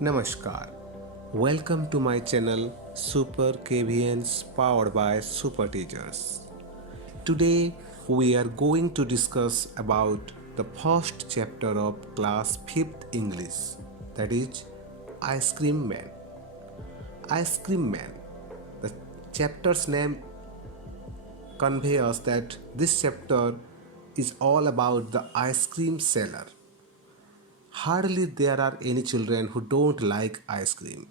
Namaskar. Welcome to my channel Super KVNs powered by Super Teachers. Today we are going to discuss about the first chapter of class 5th English, that is Ice Cream Man. Ice Cream Man. The chapter's name conveys us that this chapter is all about the ice cream seller. Hardly there are any children who don't like ice cream.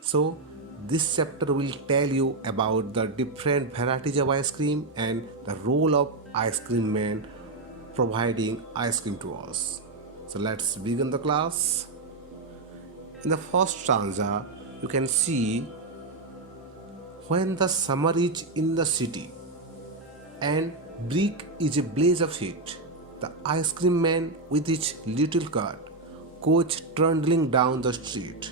So, this chapter will tell you about the different varieties of ice cream and the role of ice cream man providing ice cream to us. So, let's begin the class. In the first stanza, you can see when the summer is in the city and brick is a blaze of heat, the ice cream man with his little cart goes trundling down the street.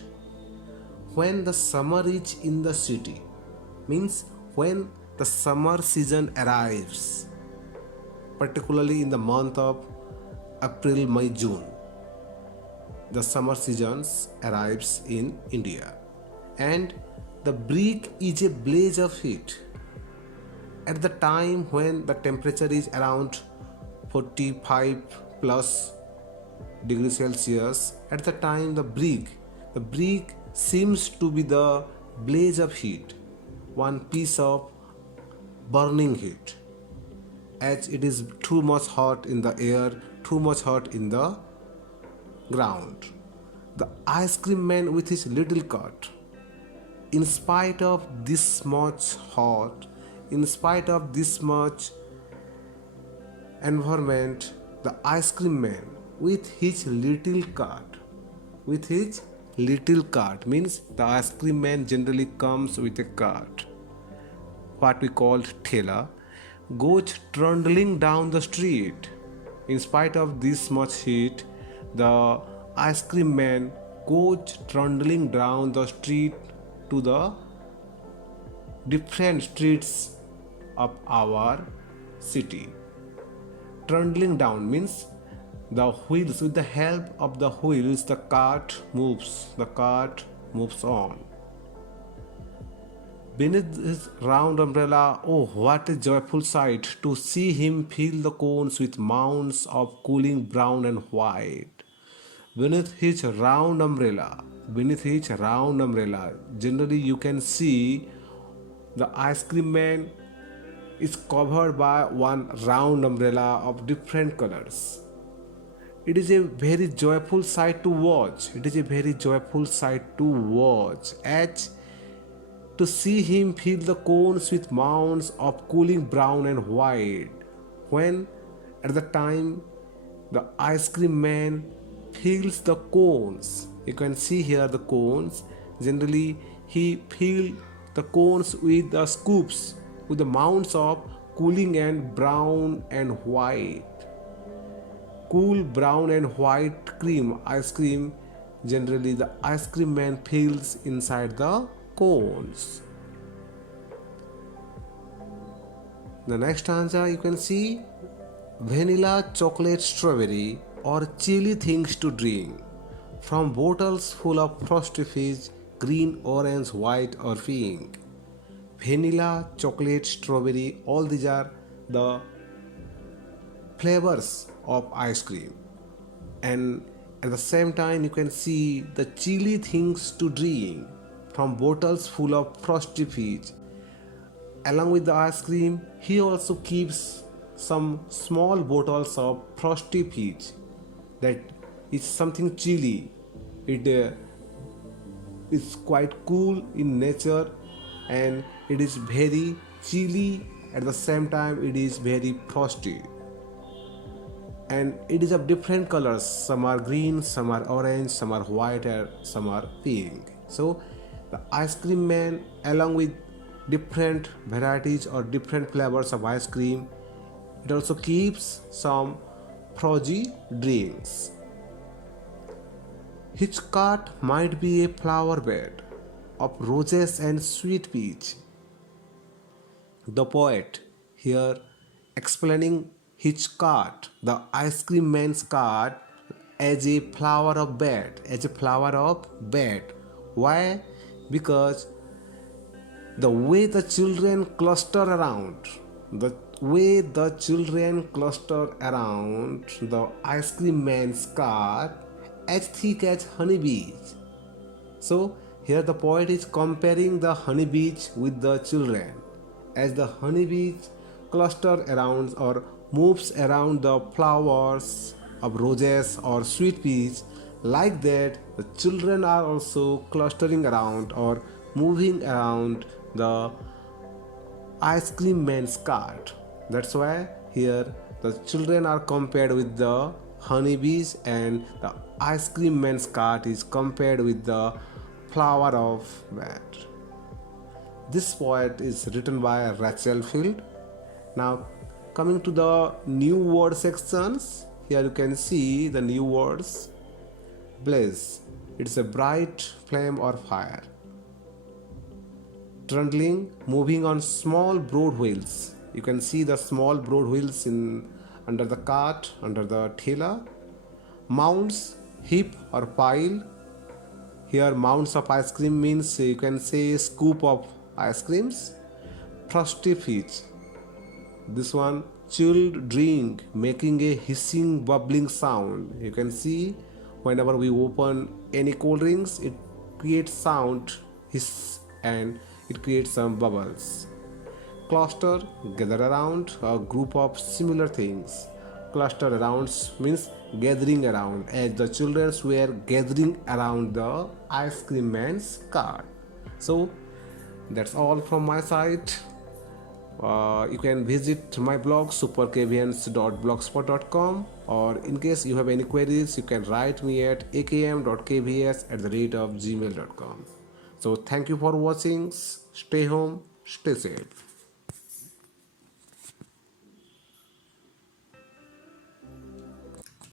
When the summer is in the city means when the summer season arrives, particularly in the month of April, May, June. The summer seasons arrives in India and the brick is a blaze of heat. At the time when the temperature is around 45 plus degrees Celsius, at the time the brick seems to be the blaze of heat, one piece of burning heat, as it is too much hot in the air, too much hot in the ground. The ice cream man with his little cart, in spite of this much hot, in spite of this much environment, the ice cream man with his little cart means the ice cream man generally comes with a cart, what we call thela, goes trundling down the street. In spite of this much heat, the ice cream man goes trundling down the street to the different streets of our city. Trundling down means the wheels, with the help of the wheels, the cart moves on. Beneath his round umbrella, oh, what a joyful sight to see him fill the cones with mounds of cooling brown and white. Beneath his round umbrella, generally you can see the ice cream man is covered by one round umbrella of different colors. It is a very joyful sight to watch. As to see him fill the cones with mounds of cooling brown and white. When at the time the ice cream man fills the cones, you can see here the cones. Generally, he fills the cones with the scoops, with the mounds of cooling and brown and white. Cool brown and white ice cream, generally the ice cream man fills inside the cones. The next stanza you can see vanilla, chocolate, strawberry or chilly things to drink from bottles full of frosty fizz, green, orange, white or pink. Vanilla, chocolate, strawberry, all these are the flavors of ice cream. And at the same time you can see the chilly things to drink from bottles full of frosty fizz. Along with the ice cream, he also keeps some small bottles of frosty fizz that is something chilly. It is quite cool in nature and it is very chilly, at the same time it is very frosty. And it is of different colors, some are green, some are orange, some are white and some are pink. So the ice cream man, along with different varieties or different flavors of ice cream, it also keeps some frosty drinks. His cart might be a flower bed of roses and sweet peach. The poet here explaining his cart, the ice cream man's cart, as a flower of bed, as a flower of bed. Why? Because the way the children cluster around, the way the children cluster around the ice cream man's cart as thick as honeybees. So here the poet is comparing the honeybees with the children. As the honeybees cluster around or moves around the flowers of roses or sweet peas, like that the children are also clustering around or moving around the ice cream man's cart. That's why here the children are compared with the honeybees and the ice cream man's cart is compared with the flower of bed. This poet is written by Rachel Field. Now coming to the new word sections, here you can see the new words. Blaze, it's a bright flame or fire. Trundling, moving on small broad wheels. You can see the small broad wheels in under the cart, under the thela. Mounds, heap or pile. Here mounds of ice cream means you can say scoop of ice creams. Frosty feet. This one chilled drink making a hissing bubbling sound. You can see whenever we open any cold drinks it creates sound hiss and it creates some bubbles. Cluster, gather around a group of similar things. Cluster around means gathering around, as the children were gathering around the ice cream man's cart. So that's all from my side. You can visit my blog superkvns.blogspot.com, or in case you have any queries you can write me at akm.kvs@gmail.com. So thank you for watching. Stay home, stay safe.